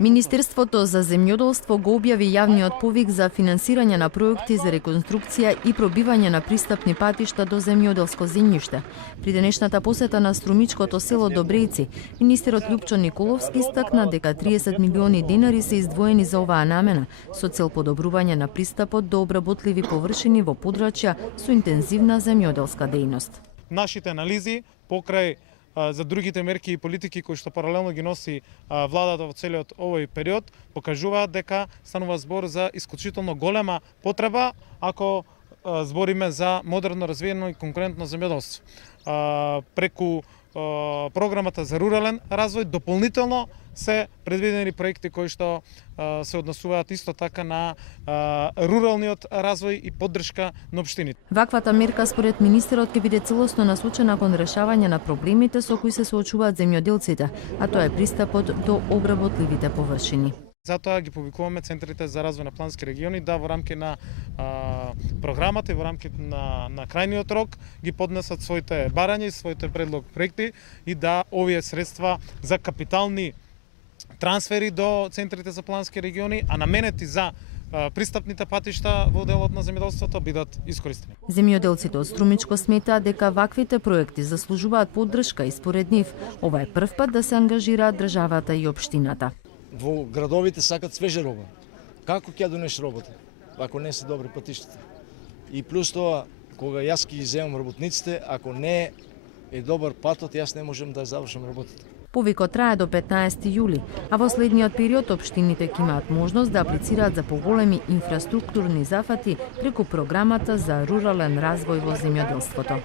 Министерството за земјоделство го објави јавниот повик за финансирање на проекти за реконструкција и пробивање на пристапни патишта до земјоделско земјиште. При денешната посета на струмичкото село Добрејци, министерот Љупчо Николовски истакна дека 30 милиони денари се издвоени за оваа намена, со цел подобрување на пристапот до обработливи површини во подрачја со интензивна земјоделска дејност. Нашите анализи покрај за другите мерки и политики кои што паралелно ги носи владата во целиот овој период покажуваат дека станува збор за исклучително голема потреба ако збориме за модерно развиено и конкурентно земјоделство. Преку програмата за рурален развој дополнително се предвидени проекти кои што се однесуваат исто така на руралниот развој и поддршка на општините. Ваквата мерка според министерот ќе биде целосно насочена кон решавање на проблемите со кои се соочуваат земјоделците, а тоа е пристапот до обработливите површини. Затоа ги повикуваме центрите за развој на плански региони да во рамки на програмата и во рамки на крајниот рок ги поднесат своите барања и своите предлог проекти и да овие средства за капитални трансфери до центрите за плански региони, а наменети за пристапните патишта во делот на земјоделството бидат искористени. Земјоделците од Струмичко сметаат дека ваквите проекти заслужуваат поддршка и според нив ова е прв пат да се ангажираат државата и општината. Во градовите сакат свежа роба. Како ќе донеш работа, ако не се добри патиштата? И плюс тоа, кога јас ќе ги земам работниците, ако не е добар патот, јас не можам да завршам работата. Повикот трае до 15 јули, а во следниот период општините ќе имаат можност да аплицираат за поголеми инфраструктурни зафати преку програмата за рурален развој во земјоделството.